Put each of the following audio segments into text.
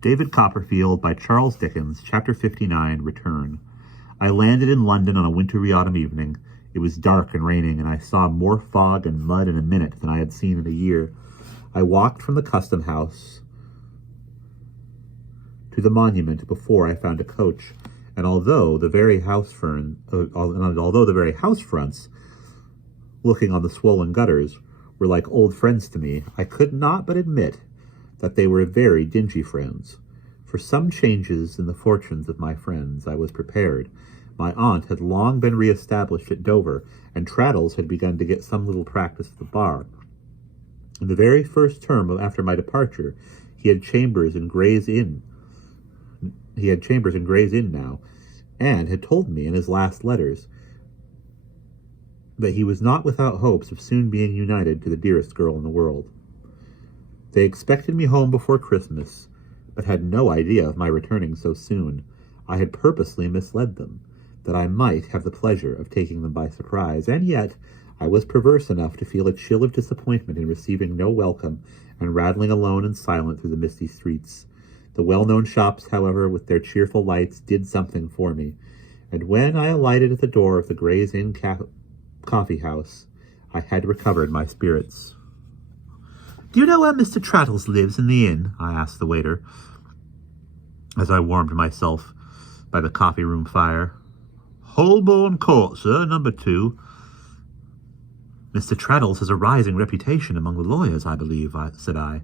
David Copperfield by Charles Dickens, Chapter 59, Return. I landed in London on a wintry autumn evening. It was dark and raining, and I saw more fog and mud in a minute than I had seen in a year. I walked from the custom house to the monument before I found a coach, and although the very house fronts, looking on the swollen gutters, were like old friends to me, I could not but admit that they were very dingy friends. For some changes in the fortunes of my friends I was prepared. My aunt had long been re-established at Dover, and Traddles had begun to get some little practice at the bar. In the very first term after my departure, he had chambers in Gray's Inn. Now, and had told me in his last letters that he was not without hopes of soon being united to the dearest girl in the world. They expected me home before Christmas, but had no idea of my returning so soon. I had purposely misled them, that I might have the pleasure of taking them by surprise, and yet I was perverse enough to feel a chill of disappointment in receiving no welcome, and rattling alone and silent through the misty streets. The well-known shops, however, with their cheerful lights, did something for me, and when I alighted at the door of the Gray's Inn coffee house, I had recovered my spirits. "Do you know where Mr. Traddles lives in the inn?" I asked the waiter, as I warmed myself by the coffee-room fire. "Holborn Court, sir, number 2. "Mr. Traddles has a rising reputation among the lawyers, I believe," said I.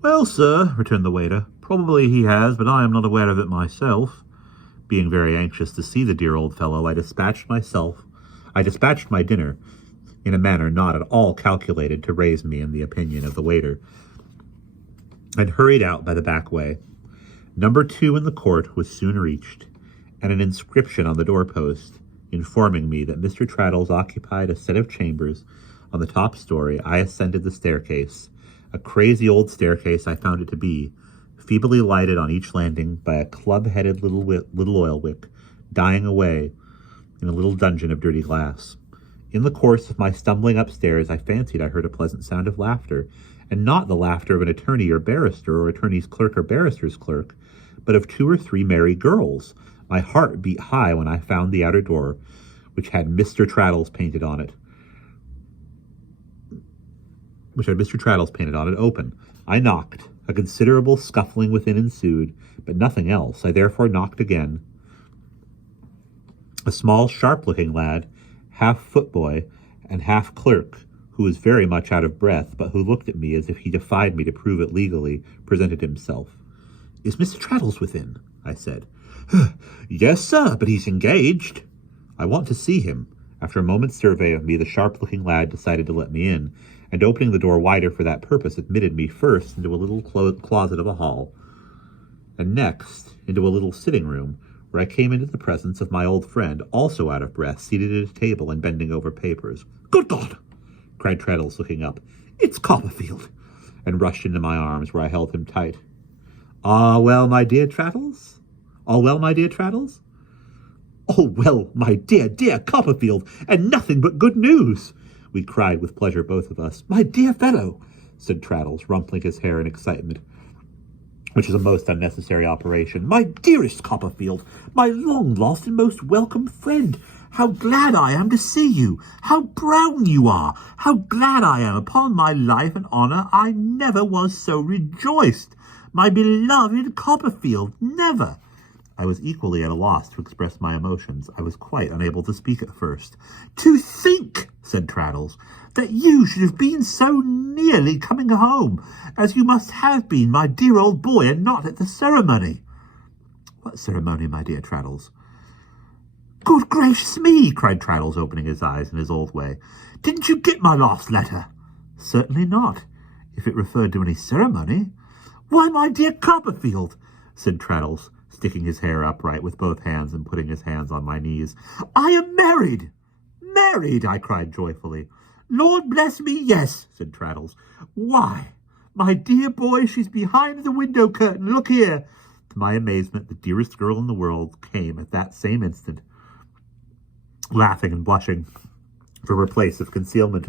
"Well, sir," returned the waiter, "probably he has, but I am not aware of it myself." Being very anxious to see the dear old fellow, I dispatched my dinner in a manner not at all calculated to raise me in the opinion of the waiter, and hurried out by the back way. Number 2 in the court was soon reached, and an inscription on the doorpost informing me that Mr. Traddles occupied a set of chambers on the top story. I ascended the staircase, a crazy old staircase I found it to be, feebly lighted on each landing by a club-headed little oil wick, dying away in a little dungeon of dirty glass. In the course of my stumbling upstairs, I fancied I heard a pleasant sound of laughter, and not the laughter of an attorney or barrister, or attorney's clerk or barrister's clerk, but of 2 or 3 merry girls. My heart beat high when I found the outer door, which had Mr. Traddles painted on it, open. I knocked. A considerable scuffling within ensued, but nothing else. I therefore knocked again. A small, sharp-looking lad, half footboy and half clerk, who was very much out of breath, but who looked at me as if he defied me to prove it legally, presented himself. "Is Mr. Traddles within?" I said. "Yes, sir, but he's engaged." "I want to see him." After a moment's survey of me, the sharp-looking lad decided to let me in, and opening the door wider for that purpose, admitted me first into a little closet of a hall, and next into a little sitting-room, where I came into the presence of my old friend, also out of breath, seated at a table and bending over papers. "Good God!" cried Traddles, looking up. "It's Copperfield!" and rushed into my arms, where I held him tight. All well, my dear Traddles?" "All well, my dear Copperfield, and nothing but good news!" we cried with pleasure, both of us. "My dear fellow," said Traddles, rumpling his hair in excitement, which is a most unnecessary operation. "My dearest Copperfield, my long-lost and most welcome friend, how glad I am to see you! How brown you are! How glad I am! Upon my life and honour, I never was so rejoiced! My beloved Copperfield, never!" I was equally at a loss to express my emotions. I was quite unable to speak at first. "To think," said Traddles, "that you should have been so nearly coming home, as you must have been, my dear old boy, and not at the ceremony." "What ceremony, my dear Traddles?" "Good gracious me!" cried Traddles, opening his eyes in his old way. "Didn't you get my last letter?" "Certainly not, if it referred to any ceremony." "Why, my dear Copperfield," said Traddles, sticking his hair upright with both hands and putting his hands on my knees, "I am married!" "Married!" I cried joyfully. "Lord bless me, yes," said Traddles. "Why, my dear boy, she's behind the window curtain. Look here." To my amazement, the dearest girl in the world came at that same instant, laughing and blushing from her place of concealment.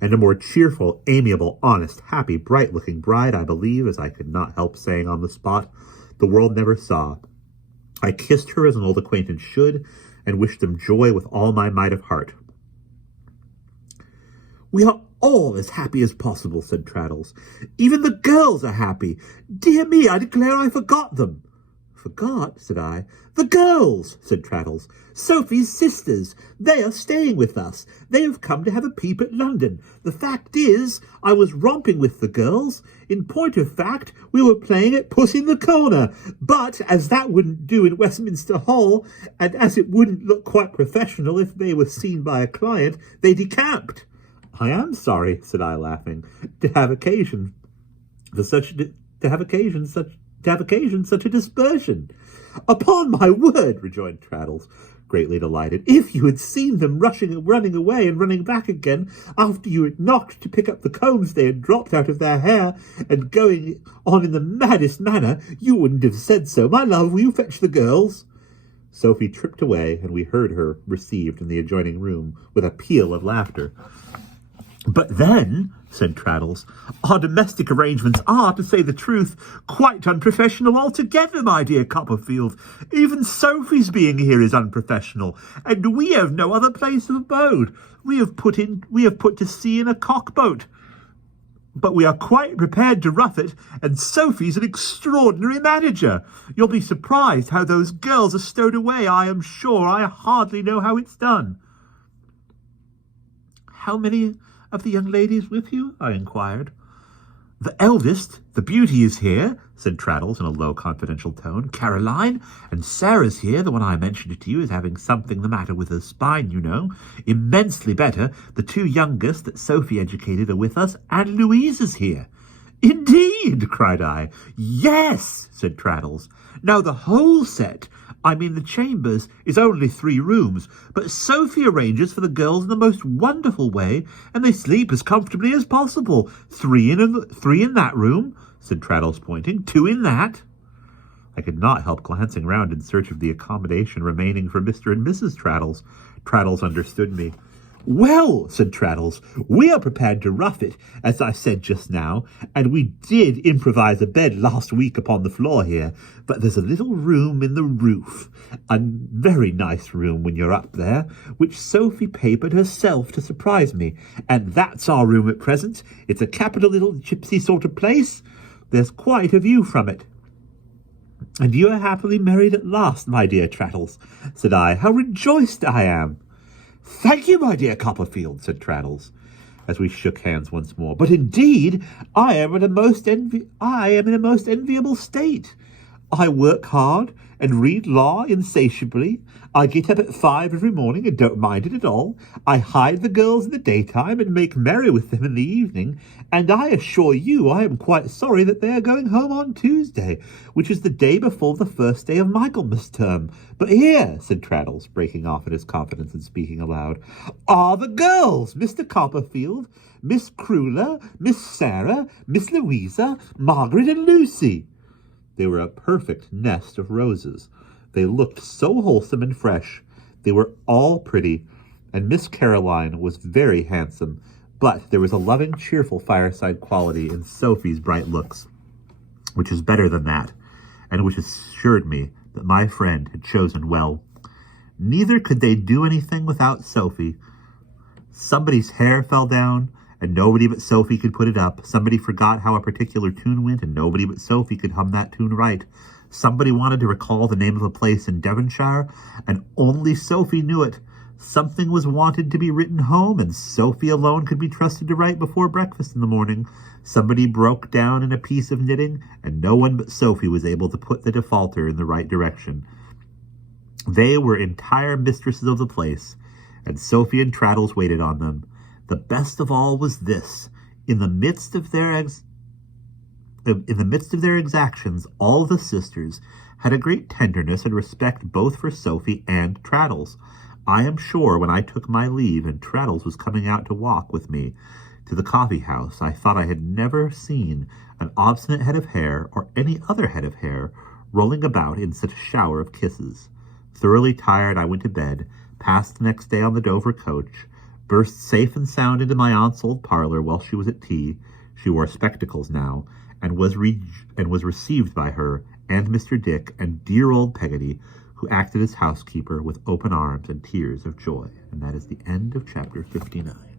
and a more cheerful, amiable, honest, happy, bright-looking bride, I believe, as I could not help saying on the spot, the world never saw. I kissed her as an old acquaintance should, and wished them joy with all my might of heart. "We are all as happy as possible," said Traddles. "Even the girls are happy. Dear me, I declare I forgot them." "Forgot?" said I. "The girls," said Traddles. "Sophie's sisters. They are staying with us. They have come to have a peep at London. The fact is, I was romping with the girls. In point of fact, we were playing at Puss in the Corner. But, as that wouldn't do in Westminster Hall, and as it wouldn't look quite professional if they were seen by a client, they decamped." "I am sorry," said I, laughing, to have occasion such a dispersion." "Upon my word," rejoined Traddles, greatly delighted, "if you had seen them running away and running back again after you had knocked to pick up the combs they had dropped out of their hair, and going on in the maddest manner, you wouldn't have said so. My love, will you fetch the girls?" Sophie tripped away, and we heard her received in the adjoining room with a peal of laughter. "But then," said Traddles, "our domestic arrangements are, to say the truth, quite unprofessional altogether, my dear Copperfield. Even Sophie's being here is unprofessional, and we have no other place of abode. We have put to sea in a cockboat, but we are quite prepared to rough it, and Sophie's an extraordinary manager. You'll be surprised how those girls are stowed away, I am sure. I hardly know how it's done." "How many of the young ladies with you?" I inquired. "The eldest, the beauty, is here," said Traddles in a low, confidential tone. "Caroline, and Sarah's here. The one I mentioned to you is having something the matter with her spine, you know. Immensely better. The two youngest that Sophie educated are with us, and Louise is here." "Indeed!" cried I. "Yes," said Traddles. "Now the whole set, I mean the chambers, is only 3 rooms, but Sophie arranges for the girls in the most wonderful way, and they sleep as comfortably as possible. 3 in that room," said Traddles, pointing. 2 in that." I could not help glancing round in search of the accommodation remaining for Mr. and Mrs. Traddles. Traddles understood me. "Well," said Traddles, "we are prepared to rough it, as I said just now, and we did improvise a bed last week upon the floor here, but there's a little room in the roof, a very nice room when you're up there, which Sophie papered herself to surprise me, and that's our room at present. It's a capital little gypsy sort of place. There's quite a view from it." "And you are happily married at last, my dear Traddles," said I. "How rejoiced I am!" "Thank you, my dear Copperfield," said Traddles, as we shook hands once more. "But indeed, I am in a most enviable state. I work hard and read law insatiably. I get up at 5 every morning and don't mind it at all. I hide the girls in the daytime and make merry with them in the evening, and I assure you I am quite sorry that they are going home on Tuesday, which is the day before the first day of Michaelmas term. But here," said Traddles, breaking off in his confidence and speaking aloud, "are the girls, Mr. Copperfield, Miss Cruller, Miss Sarah, Miss Louisa, Margaret, and Lucy." They were a perfect nest of roses. They looked so wholesome and fresh. They were all pretty, and Miss Caroline was very handsome, but there was a loving, cheerful fireside quality in Sophie's bright looks, which is better than that, and which assured me that my friend had chosen well. Neither could they do anything without Sophie. Somebody's hair fell down, and nobody but Sophie could put it up. Somebody forgot how a particular tune went, and nobody but Sophie could hum that tune right. Somebody wanted to recall the name of a place in Devonshire, and only Sophie knew it. Something was wanted to be written home, and Sophie alone could be trusted to write before breakfast in the morning. Somebody broke down in a piece of knitting, and no one but Sophie was able to put the defaulter in the right direction. They were entire mistresses of the place, and Sophie and Traddles waited on them. The best of all was this: in the midst of their exactions, all the sisters had a great tenderness and respect both for Sophie and Traddles. I am sure when I took my leave and Traddles was coming out to walk with me to the coffee house, I thought I had never seen an obstinate head of hair or any other head of hair rolling about in such a shower of kisses. Thoroughly tired, I went to bed, passed the next day on the Dover coach, burst safe and sound into my aunt's old parlor while she was at tea. She wore spectacles now, and was received by her and Mr. Dick and dear old Peggotty, who acted as housekeeper, with open arms and tears of joy. And that is the end of chapter 59.